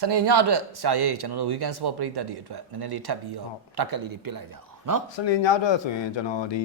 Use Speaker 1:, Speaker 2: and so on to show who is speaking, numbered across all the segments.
Speaker 1: စနေညအတွက်ဆရာရေးကျွန်တော်တို့ weekend sport ပရိသတ်တွေအတွက်နည်းနည်းလေးထပ်ပြီးတော့ target လေးတွေပြစ်လိုက်ကြအောင်နော်
Speaker 2: စနေညအတွက်ဆိုရင်ကျွန်တော်ဒီ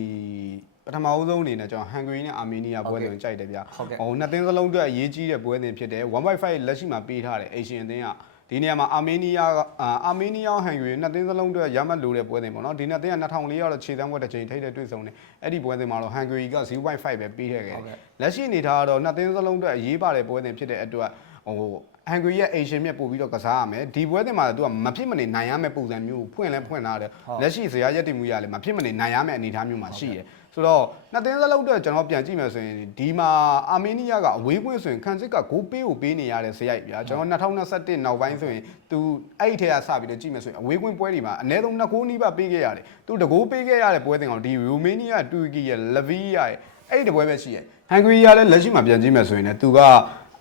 Speaker 2: ပထမအဦးဆုံးအနေနဲ့ကျွန်တော်ဟန်ဂရီနဲ့အာမေးနီးယားပွဲစဉ်ကိုကြိုက်တယ်ဗျ
Speaker 1: ဟုတ်ကဲ့
Speaker 2: ဟိုနှစ်သင်းစလုံးအတွက်အရေးကြီးတဲ့ပွဲစဉ်ဖြစ်တယ်1.5လက်ရှိမှာပေးထားတယ်အေရှင်အသင်းကဒီနေရာမှာအာမေးနီးယားကအာအာမေးနီးယားဟန်ဂရီနှစ်သင်းစလုံးအတွက်ရမှတ်လို့တဲ့ပွဲစဉ်ပေါ့နော်ဒီနှစ်သင်းက2004ရောက်တော့ခြေစမ်းပွဲတစ်ချိန်ထိတဲ့တွေ့ဆုံတယ်အဲ့ဒီပွဲစဉ်မှာတော့ဟန်ဂရီက0.5ပဲပေးခဲ့ခဲ့တယ်လက်ရှိအနေထားကတော့နှစ်သင်းစလုံးအတွက်အရေးပါတဲ့ပွဲစဉ်ဖြစ်တဲ့အတွက်ဟို ဟန်ဂရီရဲ့အေရှင်မြက်ပို့ပြီးတော့ကစားရမယ်ဒီပွဲစဉ်မှာသူကမဖြစ်မနေနိုင်ရမယ့်ပုံစံမျိုးကိုဖွင့်လဲဖွင့်လာတယ်လက်ရှိဇရာရက်တင်မှုရလဲမဖြစ်မနေနိုင်ရမယ့်အနေအထားမျိုးမှာရှိတယ်ဆိုတော့နှစ်သင်းစလုံးအတွက်ကျွန်တော်ပြန်ကြည့်မယ်ဆိုရင်ဒီမှာအာမေးနီးယားကအဝေးကွင်းဆိုရင်ခန်စစ်ကဂိုးပေးကိုပေးနေရတဲ့ဇယိုက်ဗျာကျွန်တော်2021နောက်ပိုင်းဆိုရင်သူအဲ့ဒီထဲကစပြီးတော့ကြည့်မယ်ဆိုရင်အဝေးကွင်းပွဲတွေမှာအနည်းဆုံးနှစ်ဂိုးနီးပါးပေးခဲ့ရတယ်သူတကိုးပေးခဲ့ရတဲ့ပွဲတင်ကောင်ဒီရိုမေးနီးယားတူရကီရဲ့လဗီးယာရဲ့အဲ့ဒီတပွဲပဲရှိရဲ့ဟန်ဂရီယာလည်းလက်ရှိမှာပြန်ကြည့်မယ်ဆိုရင်လည်းသူက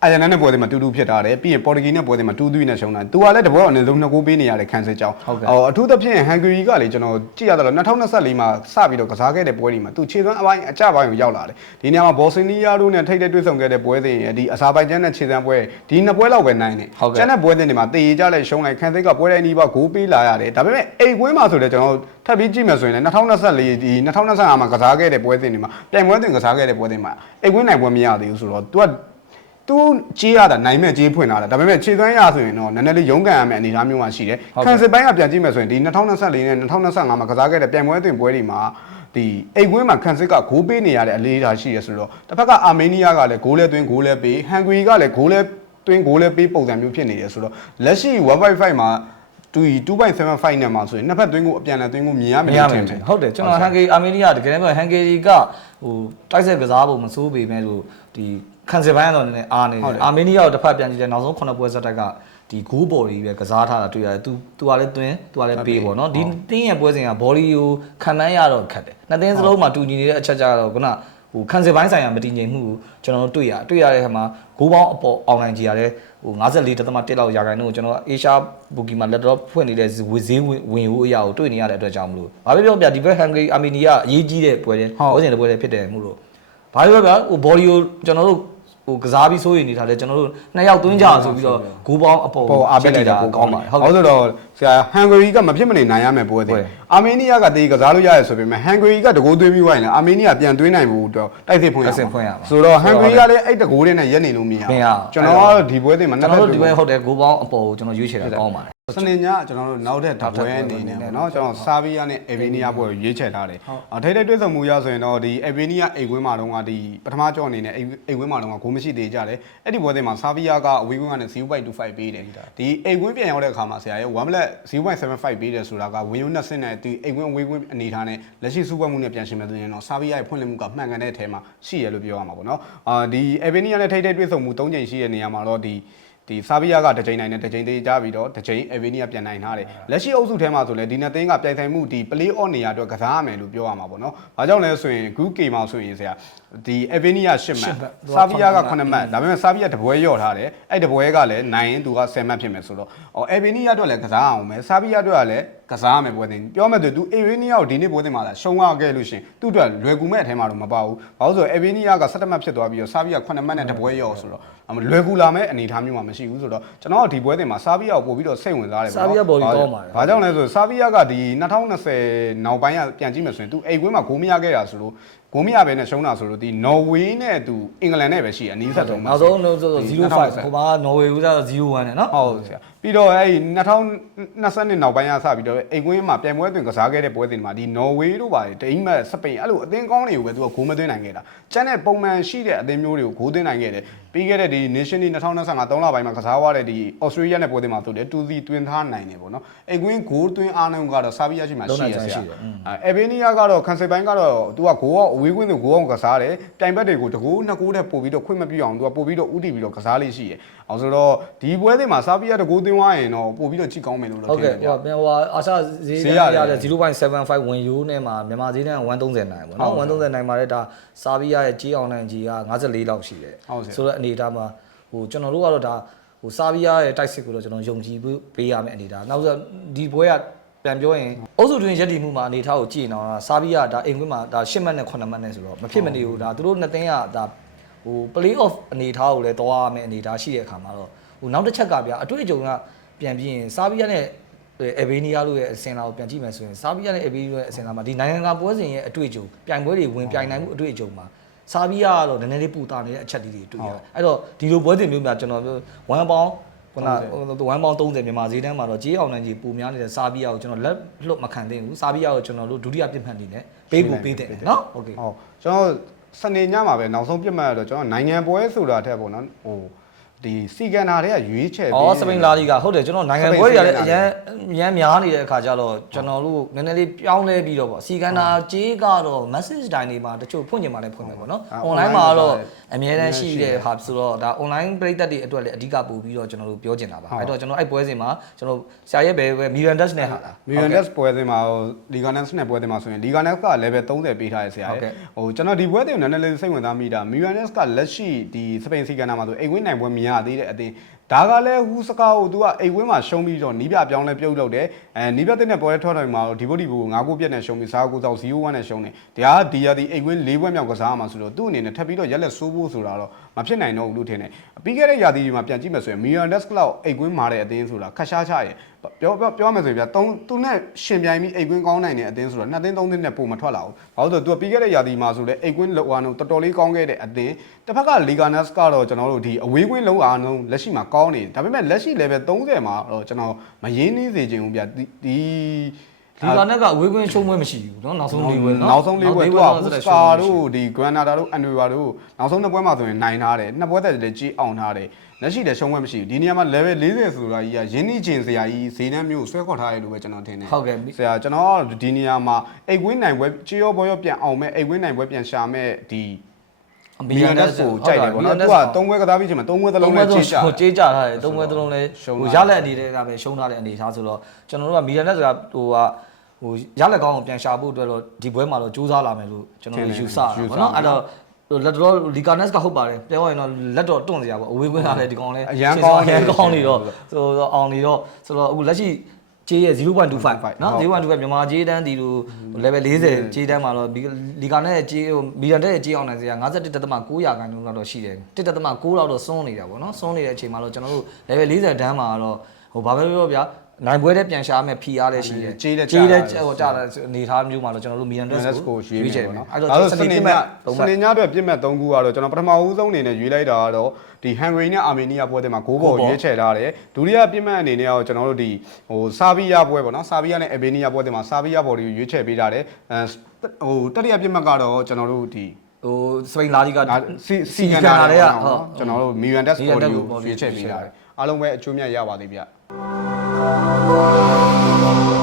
Speaker 2: အာယန်နာနဲ့ပွဲတွေမှာတူတူဖြစ်တာတယ်ပြီးရင်ပေါ်တူဂီနဲ့ပွဲတွေမှာတူတူနဲ့ရှုံးတာသူကလည်းတပွဲအနည်းဆုံးနှစ်ဂိုးပေးနေရတဲ့ခန်းစစ်ကြောင်း
Speaker 1: ဟုတ်ကဲ့
Speaker 2: အော်အထူးသဖြင့်ဟန်ဂရီကလေကျွန်တော်ကြည့်ရတော့2024မှာစပြီးတော့ကစားခဲ့တဲ့ပွဲတွေမှာသူခြေစွမ်းအပိုင်းအကျပိုင်းကိုရောက်လာတယ်ဒီနေရာမှာဘော်စနီးယားတို့နဲ့ထိတ်တဲ့တွေ့ဆုံခဲ့တဲ့ပွဲတွေဒီအစာပိုင်ကျန်းနဲ့ခြေစွမ်းပွဲဒီနှစ်ပွဲလောက်ပဲနိုင်တယ်
Speaker 1: ဟုတ်ကဲ့
Speaker 2: ကျန်တဲ့ပွဲတွေမှာတည်ရကြလိုက်ရှုံးလိုက်ခန်းစစ်ကပွဲတိုင်းနီးပါးဂိုးပေးလာရတယ်ဒါပေမဲ့အိမ်ကွင်းမှာဆိုတော့ကျွန်တော်ထပ်ပြီးကြည့်မယ်ဆိုရင်လည်း2024ဒီ2025မှာကစားခဲ့တဲ့ပွဲတွေမှာပြိုင်ပွဲတွေကစားခဲ့တဲ့ပွဲတွေမှာအိမ်ကွင်းနိုင်ပွဲမရသေးဘူးဆိုတော့ तू က သူကြေးရတာနိုင်မဲ့ကြေးဖွင့်လာတာဒါပေမဲ့ခြေသွမ်းရဆိုရင်တော့နည်းနည်းလေးရုန်းကန်ရမယ့်အနေအထားမျိုးမှာရှိတယ်
Speaker 1: ဟုတ်ကဲ့
Speaker 2: ခံစစ်ပိုင်းကပြန်ကြည့်မယ်ဆိုရင်ဒီ2024နဲ့2025မှာကစားခဲ့တဲ့ပြိုင်ပွဲအသွင်ပွဲတွေမှာဒီအိမ်ကွင်းမှာခံစစ်ကဂိုးပေးနေရတဲ့အလေးထားရှိရဆိုတော့တစ်ဖက်ကအာမေးနီးယားကလည်းဂိုးလဲသွင်းဂိုးလဲပေးဟန်ဂရီကလည်းဂိုးလဲသွင်းဂိုးလဲပေးပုံစံမျိုးဖြစ်နေတယ်ဆိုတော့လက်ရှိ1.5မှာ2 2.75နဲ့မှာဆိုရင်နှစ်ဖက်သွင်းကိုအပြန်အလှန်သွင်းကိုမြင်ရ
Speaker 1: မ
Speaker 2: မယ်
Speaker 1: ရ
Speaker 2: လို့
Speaker 1: မ
Speaker 2: ထ
Speaker 1: ယ်
Speaker 2: င်တယ်
Speaker 1: ဟုတ်တယ်ကျွန်တော်ဟန်ဂေအာမေးနီးယားတကယ်တမ်းပြောဟန်ဂေကဟိုတိုက်ဆက်ကစားဖို့မစိုးပေမဲ့လို့ဒီ ခံစစ်ပိုင်းကတော့နည်းနည်းအားနေတယ်အာမေးနီးယားကိုတစ်ဖက်ပြန်ကြည့်တယ်နောက်ဆုံး9ပွဲဆက်တိုက်ကဒီဂိုးဘော်ကြီးပဲကစားထားတာတွေ့ရတယ်။ तू तू ကလည်းတွင်း तू ကလည်းပေးပေါ့နော်။ဒီတင်းရဲ့ပွဲစဉ်ကဘော်လီကိုခံမှန်းရတော့ခက်တယ်။နှစ်တင်းစလုံးမှာတူညီနေတဲ့အချက်ကြတော့ခုနဟိုခံစစ်ပိုင်းဆိုင်ရာမတည်ငြိမ်မှုကိုကျွန်တော်တို့တွေ့ရတွေ့ရတဲ့ခါမှာဂိုးပေါင်းအပေါ်အောင်နိုင်ကြီးရတယ်ဟို54.1လောက်ရာခိုင်နှုန်းကိုကျွန်တော်အေရှာဘူကီမှာလက်တော့ဖွင့်နေတဲ့ဝေဈေးဝင်ဝင်ဟိုအရာကိုတွေ့နေရတဲ့အတွက်ကြောင့်မလို့ဘာပြောပြောပြဒီဘက်ဟန်ဂရီအာမီနီယာအရေးကြီးတဲ့ပွဲတွေပွဲစဉ်တွေပွဲတွေဖြစ်တယ်မှုလို့ဘာပြောပြောဟိုဘော်လီကိုကျွန်တော်တို့ ဟိုကစားပြီးစိုးရိမ်နေထားတယ်ကျွန်တော်တို့နှစ်ယောက်သွင်းကြဆိုပြီးတော့ဂိုးပေါင်းအပေါ်
Speaker 2: ပေါ်အားပေးလိုက်တာ
Speaker 1: ကောင်းပါတယ်ဟုတ်
Speaker 2: ဟုတ်ဆိုတော့ဆရာဟန်ဂရီကမဖြစ်မနေနိုင်ရမယ်ပွဲ
Speaker 1: ပွဲ
Speaker 2: တယ်အာမေးနီးယားကတေးကစားလို့ရတယ်ဆိုပေမဲ့ဟန်ဂရီကတကိုးသွင်းပြီးဝိုင်းတယ်အာမေးနီးယားပြန်သွင်းနိုင်ဖို့တော့တိုက်စစ်ဖွင့်ရ
Speaker 1: တိုက်စစ်ဖွင့်ရမှာ
Speaker 2: ဆိုတော့ဟန်ဂရီကလည်းအဲ့တကိုးနဲ့ရက်နေလို့မရ
Speaker 1: မရ
Speaker 2: ကျွန်တော်ကတော့ဒီပွဲတွေမှာ
Speaker 1: ကျွန်တော်တို့ဒီဘက်ဟုတ်တယ်ဂိုးပေါင်းအပေါ်ကိုကျွန်တော်ရွေးချယ်တာကောင်းပါတယ်
Speaker 2: စနေညကျွန်တော်တို့နောက်တဲ့ဓာတ်ပွဲအနေနဲ့ပေါ့နော်ကျွန်တော်ဆာဗီးယားနဲ့အေဗီနီးယားပွဲကိုရွေးချယ်ထားတယ်အထိတ်ထိတ်တွေ့ဆုံမှုရဆိုရင်တော့ဒီအေဗီနီးယားအိမ်ကွင်းမှာတော့ကဒီပထမကြောအနေနဲ့အိမ်အိမ်ကွင်းမှာတော့ဂိုးမရှိသေးကြတယ်အဲ့ဒီပွဲတွေမှာဆာဗီးယားကအဝေးကွင်းကနေ0.25ပေးတယ်ဒီအိမ်ကွင်းပြန်ရောက်တဲ့အခါမှာဆရာရဲ့1 black 0.75ပေးတယ်ဆိုတာကဝင်းယုံနဲ့ဆင်းတဲ့ဒီအိမ်ကွင်းဝေးကွင်းအနေထားနဲ့လက်ရှိစူပါမှုနဲ့ပြန်ရှင်မယ်ဆိုရင်တော့ဆာဗီးယားရဲ့ဖွင့်လှစ်မှုကမှန်ကန်တဲ့အထဲမှာရှိရလို့ပြောရမှာပေါ့နော်အာဒီအေဗီနီးယားနဲ့ထိတ်ထိတ်တွေ့ဆုံမှု၃ချိန်ရှိတဲ့နေရာမှာတော့ဒီ ဒီဆာဗီးယားကတစ်ချိန်နိုင်နဲ့တစ်ချိန်သေးကြပြီးတော့တစ်ချိန်အေဗီနီယာပြန်နိုင်ထားတယ်လက်ရှိအုပ်စုထဲမှာဆိုလဲဒီနှစ်သင်းကပြိုင်ဆိုင်မှုဒီ play off နေရာအတွက်ကစားရမယ်လို့ပြောရမှာပေါ့နော်။ဘာကြောင့်လဲဆိုရင် group K မှာဆိုရင်ဆရာ ဒီအေဗီနီယာ10မှတ်ဆာဗီးယားက9မှတ်ဒါပေမဲ့ဆာဗီးယားတပွဲရော့ထားတယ်အဲ့တပွဲကလည်းနိုင်ရင်သူက10မှတ်ဖြစ်မယ်ဆိုတော့အော်အေဗီနီယာအတွက်လည်းကစားအောင်မယ်ဆာဗီးယားအတွက်ကလည်းကစားရမယ်ပွဲတင်ပြောမယ်ဆိုသူအေဗီနီယာကိုဒီနေ့ပွဲတင်မှာလာရှုံးရခဲ့လို့ရှင်သူ့အတွက်လွယ်ကူမဲ့အထဲမှာတော့မပါဘူး။ဘာလို့ဆိုတော့အေဗီနီယာက17မှတ်ဖြစ်သွားပြီးတော့ဆာဗီးယား9မှတ်နဲ့တပွဲရော့ဆိုတော့အမလွယ်ကူလာမဲ့အနေအထားမျိုးမှာမရှိဘူးဆိုတော့ကျွန်တော်ကဒီပွဲတင်မှာဆာဗီးယားကိုပို့ပြီးတော့စိတ်ဝင်စားတယ်ပေါ့နော်
Speaker 1: ဆာဗီးယားဘော်လီကောင်းပါတယ်
Speaker 2: ဘာကြောင့်လဲဆိုဆာဗီးယားကဒီ2020နောက်ပိုင်းကပြန်ကြည့်မယ်ဆိုရင်သူအိမ်ကွင်းမှာဂိုးမရခဲ့တာဆိုလို့ ဂိုးမရဘဲနဲ့ရှုံးတာဆိုလို့ဒီနော်ဝေးနဲ့သူအင်္ဂလန်နဲ့ပဲရှိအနီးဆက်ဆုံးမှာ
Speaker 1: နောက်ဆုံးလို့ဆို
Speaker 2: ဒီ
Speaker 1: 05
Speaker 2: 2020
Speaker 1: ဟိုမှာနော်ဝေဦးစား01နဲ့နော်
Speaker 2: ဟုတ်ဆရာပြီးတော့အဲ့2020နောက်ပိုင်းကစပြီးတော့အိမ်ကွင်းမှာပြိုင်ပွဲအတွင်းကစားခဲ့တဲ့ပွဲတွေမှာဒီနော်ဝေးတို့ပါတယ်ဒိန်းမတ်စပိန်အဲ့လိုအသင်းကောင်းတွေကိုပဲသူကဂိုးမသွင်းနိုင်ခဲ့တာကျန်တဲ့ပုံမှန်ရှိတဲ့အသင်းမျိုးတွေကိုဂိုးသွင်းနိုင်ခဲ့တယ် ပြီးခဲ့တဲ့ဒီ Nation League 2025 3လပိုင်းမှာကစားသွားတဲ့ဒီ Australia နဲ့ပွဲတွေမှာဆိုတယ်2-0သွင်းထားနိုင်တယ်ပေါ့နော်အိမ်ကွင်းဂိုးသွင်းအားလုံးကတော့ဆာဗီယာရှိမှရှိရဆရာအဲအေဗီနီယာကတော့ကန်ဆယ်ပိုင်းကတော့သူကဂိုးကအဝေးကွင်းသူဂိုးအောင်ကစားတယ်ပြိုင်ဘက်တွေကိုတကူနှစ်ကူတဲ့ပို့ပြီးတော့ခွင့်မပြုအောင်သူကပို့ပြီးတော့ဥတီပြီးတော့ကစားလေးရှိတယ်အောင်ဆိုတော့ဒီပွဲတွေမှာဆာဗီယာတကူသွင်းသွားရင်တော့ပို့ပြီးတော့ကြည့်ကောင်းမယ်လို့တော့
Speaker 1: ဟုတ်
Speaker 2: ထင်
Speaker 1: ကဲ့
Speaker 2: တယ်
Speaker 1: ဟို
Speaker 2: ဗျာ
Speaker 1: ဟိုအာရှဈေး
Speaker 2: ဈေး
Speaker 1: ရ
Speaker 2: ရတယ်
Speaker 1: တဲ့0.75ဝင်ယူနဲ့မှာမြန်မာဈေးနဲ့130နိုင်ပေါ့နော်
Speaker 2: ဟုတ်ကဲ့
Speaker 1: 130နိုင်မှာလည်းဒါစာဗီးယားရဲ့ကြီးအောင်နိုင်ကြီးက54လောက်ရှိတယ်
Speaker 2: ဟုတ်ကဲ့
Speaker 1: ဆိုတော့အနေအထားမှာဟိုကျွန်တော်တို့ကတော့ဒါဟိုစာဗီးယားရဲ့တိုက်စစ်ကိုတော့ကျွန်တော်ယုံကြည်ပေးရမယ့်အနေအထားနောက်ဆိုဒီပွဲကပြန်ပြောရင်အုပ်စုတွင်ရက်တည်မှုမှာအနေထားကိုကြည့်နေတော့စာဗီးယားဒါအိမ်ကွင်းမှာဒါ10မှတ်နဲ့9မှတ်နဲ့ဆိုတော့မဖြစ်မနေဘူးဒါသူတို့နှစ်သင်းကဒါဟို play off အနေအထားကိုလည်းတွားရမယ့်အနေအထားရှိတဲ့အခါမှာတော့ဟိုနောက်တစ်ချက်ကဗျာအတွေ့အကြုံကပြန်ပြီးရင်ဆာဘီယာနဲ့အေဘေးနီးယားလို့ရဲ့အစင်လာကိုပြန်ကြည့်မယ်ဆိုရင်ဆာဘီယာနဲ့အေဘေးနီးယားရဲ့အစင်လာမှာဒီနိုင်ငံကပွဲစဉ်ရဲ့အတွေ့အကြုံပြိုင်ပွဲတွေဝင်ပြိုင်နိုင်မှုအတွေ့အကြုံမှာ ဆာဗီးယားကတော့နည်းနည်းလေးပူတာနေတဲ့အချက်လေးတွေတွေ့ရတယ်အဲ့တော့ဒီလိုပွဲစဉ်မျိုးများကျွန်တော်ဝမ်ပေါင်းခုန1ပေါင်း30မြန်မာဈေးတန်းမှာတော့ဂျေးအောင်နိုင်ကြီးပုံများနေတဲ့စာဘီယာကိုကျွန်တော်လက်လွတ်မခံသင့်ဘူးစာဘီယာကိုကျွန်တော်တို့ဒုတိယပြစ်မှတ်နေနဲ့ပေးကိုပေးတယ်နော်ဟုတ်ကဲ့
Speaker 2: ဟုတ်ကျွန်တော်စနေညမှာပဲနောက်ဆုံးပြစ်မှတ်ရတော့ကျွန်တော်နိုင်ငံပွဲဆိုတာထက်ပေါ့နော်ဟို ဒီစီကန်နာတွေကရွေးချယ်
Speaker 1: ပြီး အော်စပိန်လာလီဂါဟုတ်တယ်ကျွန်တော်နိုင်ငံပွဲတွေကလည်းအရန်အရန်များနေတဲ့အခါကျတော့ကျွန်တော်တို့နည်းနည်းလေးပြောင်းလဲပြီးတော့ပေါ့စီကန်နာကြေးကတော့ message တိုင်းတွေမှာတချို့ဖွင့်နေမှာလည်းဖွင့်မယ်ပေါ့နော် online မှာတော့အများတန်းရှိတဲ့ဟာဆိုတော့ဒါ online ပြည်သက်တွေအတွက်လည်းအဓိကပို့ပြီးတော့ကျွန်တော်တို့ပြောချင်တာပါအဲ့တော့ကျွန်တော်အဲ့ပွဲစဉ်မှာကျွန်တော်ဆရာရဲ့ဘယ်ပဲ Mirandas နဲ့ဟာလား
Speaker 2: Mirandas ပွဲစဉ်မှာဟို Liganes နဲ့ပွဲစဉ်မှာဆိုရင် Liganes က level 30ပေးထားရဆရာရဲ့ဟိုကျွန်တော်ဒီပွဲတွေကိုနည်းနည်းလေးစိတ်ဝင်စားမိတာ Mirandas ကလက်ရှိဒီစပိန်စီကန်နာမှာဆိုအိမ်ဝင်နိုင်ပွဲများရသေးတဲ့အတင်းဒါကလည်းဟူးစကားကို तू ကအိမ်ဝင်းမှာရှုံးပြီးတော့နီးပြပြောင်းလဲပြုတ်လုပ်တယ်အဲနီးပြတဲ့နဲ့ပွဲထွက်တယ်မှာဒီဘုတ်ဒီဘူကို9ခုပြက်နဲ့ရှုံးပြီးစားကူတောက်0-1နဲ့ရှုံးတယ်ဒါကဒီရဒီအိမ်ဝင်း၄ပွဲမြောက်ကစားမှာဆိုတော့သူ့အနေနဲ့ထပ်ပြီးတော့ရက်လက်ဆိုးဖို့ဆိုတာတော့မဖြစ်နိုင်တော့ဘူးလို့ထင်တယ်ပြီးခဲ့တဲ့ရာသီတွေမှာပြန်ကြည့်မယ်ဆိုရင်မီဂန်ဒက်စ်ကလောက်အိမ်ဝင်းမာတဲ့အတင်းဆိုတာခက်ရှားချရဲ့ပြောပြောပြောမယ်ဆိုရင်ဗျာတုံးသူနဲ့ရှင်ပြိုင်ပြီးအိမ်ကွင်းကောင်းနိုင်တဲ့အတင်းဆိုတော့နှစ်သိန်းသုံးသိန်းနဲ့ပုံမထွက်လာဘူး။ဘာလို့လဲဆိုတော့သူကပြီးခဲ့တဲ့ရာသီမှာဆိုလည်းအိမ်ကွင်းလောအားလုံးတော်တော်လေးကောင်းခဲ့တဲ့အတင်းတစ်ဖက်ကလီဂါနက်စ်ကတော့ကျွန်တော်တို့ဒီအဝေးကွင်းလောအားလုံးလက်ရှိမှာကောင်းနေတယ်။ဒါပေမဲ့လက်ရှိ level 30မှာတော့ကျွန်တော်မရင်းနှီးစေချင်ဘူးဗျာဒီဒီ
Speaker 1: ဒီကနေ့ကအဝေးကွင်းရှုံးပွဲမရှိဘူးเนาะနောက်ဆုံးလေးပွဲเนาะ
Speaker 2: နောက်ဆုံးလေးပွဲသူက
Speaker 1: နောက်
Speaker 2: ဘူ
Speaker 1: ဆုံး
Speaker 2: စကာတို့ဒီဂရန်နာတာတို့အန်ဒရီဝါတို့နောက်ဆုံးနှစ်ပွဲမှာဆိုရင်နိုင်ထားတယ်နှစ်ပွဲသက်လည်းကြီးအောင်ထားတယ်လက်ရှိလည်းရှုံးပွဲမရှိဘူးဒီနေရာမှာ level 40ဆိုတာကြီးကရင်းနှီးခြင်းစရာကြီးဈေးနှန်းမျိုးကိုဆွဲခေါ်ထားရလို့ပဲကျွန်တော်ထင်တယ်
Speaker 1: ဟုတ်ကဲ့
Speaker 2: ဆရာကျွန်တော်ကဒီနေရာမှာအိတ်ဝင်းနိုင်ပွဲကြေးရောဘောရောပြန်အောင်မဲ့အိတ်ဝင်းနိုင်ပွဲပြန်ရှာမဲ့ဒီ မီယန်ဒက်ကိုကြိုက်တယ်ပေါ့နော်သူကသုံးပွဲကစားပြီးချိန်မှာသုံးပွဲသ
Speaker 1: သုံး
Speaker 2: လုံး
Speaker 1: ပွဲ
Speaker 2: နဲ့
Speaker 1: သုံး
Speaker 2: ကြေးချ
Speaker 1: ဟိုကြေးကြထားတယ်သုံးပွဲသုံးလုံးလဲ
Speaker 2: ရှုံး
Speaker 1: ဟို
Speaker 2: တာ
Speaker 1: ရလက်အနေနဲ့ကပဲရှုံးထားတဲ့အနေထားဆိုတော့ကျွန်တော်တို့ကမီရန်နဲ့ဆိုတာဟိုကဟိုရလက်ကောင်းကိုပြန်ရှာဖို့အတွက်တော့ဒီပွဲမှာတော့စူးစမ်းလာမယ်လို့ကျွန်တော်တို့ယူဆတာပေါ့နော်အဲ့တော့ဟိုလက်တော်လီကာနက်စ်ကဟုတ်ပါတယ်ပြောရရင်တော့လက်တော်တွန့်စရာပေါ့အဝေးကွင်းလာတဲ့ဒီကောင်လဲ
Speaker 2: အရန်ကောင်း
Speaker 1: အရန်ကောင်းနေတော့ဆိုတော့အောင်နေတော့ဆိုတော့အခုလက်ရှိ ကြေးရဲ့0.25နော်0.25မြန်မာကြေးတန်းဒီလို level 40ကြေးတန်းမှာတော့လီကာနဲ့ကြေးဟိုမီလန်တဲ့ကြေးအောင်နိုင်စရာ51.9ရာခိုင်နှုန်းလောက်တော့ရှိတယ်1.9လောက်တော့စွန်းနေတာပေါ့နော်စွန်းနေတဲ့အချိန်မှာတော့ကျွန်တော်တို့ level 40တန်းမှာတော့ဟိုဘာပဲပြောပြောဗျာ နိုင်ပွဲတဲ့ပြန်ရှာမယ်ဖီအားလည်းရှိတယ်
Speaker 2: ကြေးလည်း
Speaker 1: ကြေးလည်း
Speaker 2: ကျတယ်
Speaker 1: ဟိုကြာတဲ့အနေထားမျိုးမှာတော့ကျွန်တော်တို့မီရန်ဒက်
Speaker 2: Mendes
Speaker 1: ကို
Speaker 2: ကိုရွေး
Speaker 1: ချ
Speaker 2: ချ
Speaker 1: ယ်
Speaker 2: ယ်
Speaker 1: မယ်
Speaker 2: ပေါ့နော်
Speaker 1: အဲ့
Speaker 2: အဲ့
Speaker 1: တော့
Speaker 2: တော့
Speaker 1: စ
Speaker 2: စ
Speaker 1: နေ
Speaker 2: နေ
Speaker 1: နေ့
Speaker 2: ည
Speaker 1: မှာ
Speaker 2: စနေညအတွက်ပြစ်မဲ့3ခုကတော့ကျွန်တော်ပထမဦးဆုံးအနေနဲ့ရွေးလိုက်တာကတော့ဒီ Hungary နဲ့ Armenia ပွဲတွေမှာ6ဘော်ရွေးချယ်ထားတယ်ဒုတိယပြစ်မဲ့အနေနဲ့ကတော့ကျွန်တော်တို့ဒီဟိုဆာဘီယာပွဲပေါ့နော်ဆာဘီယာနဲ့ Albania ပွဲတွေမှာဆာဘီယာဘော်တွေကိုရွေးချယ်ပေးထားတယ်အဲဟိုတတိယပြစ်မဲ့ကတော့ကျွန်တော်တို့ဒီ
Speaker 1: ဟိုစပိန်လာလီက
Speaker 2: ဒါစီစီကန်နာတွေက
Speaker 1: ဟု
Speaker 2: ဟုတ်တ်ကျွန်တော်တို့ Mirandas
Speaker 1: Mirandas
Speaker 2: Body ကို
Speaker 1: Body
Speaker 2: ရွေးချယ်ပေးထားတယ်အားလုံးပဲအကျိုးမြတ်ရပါသေးဗျ Música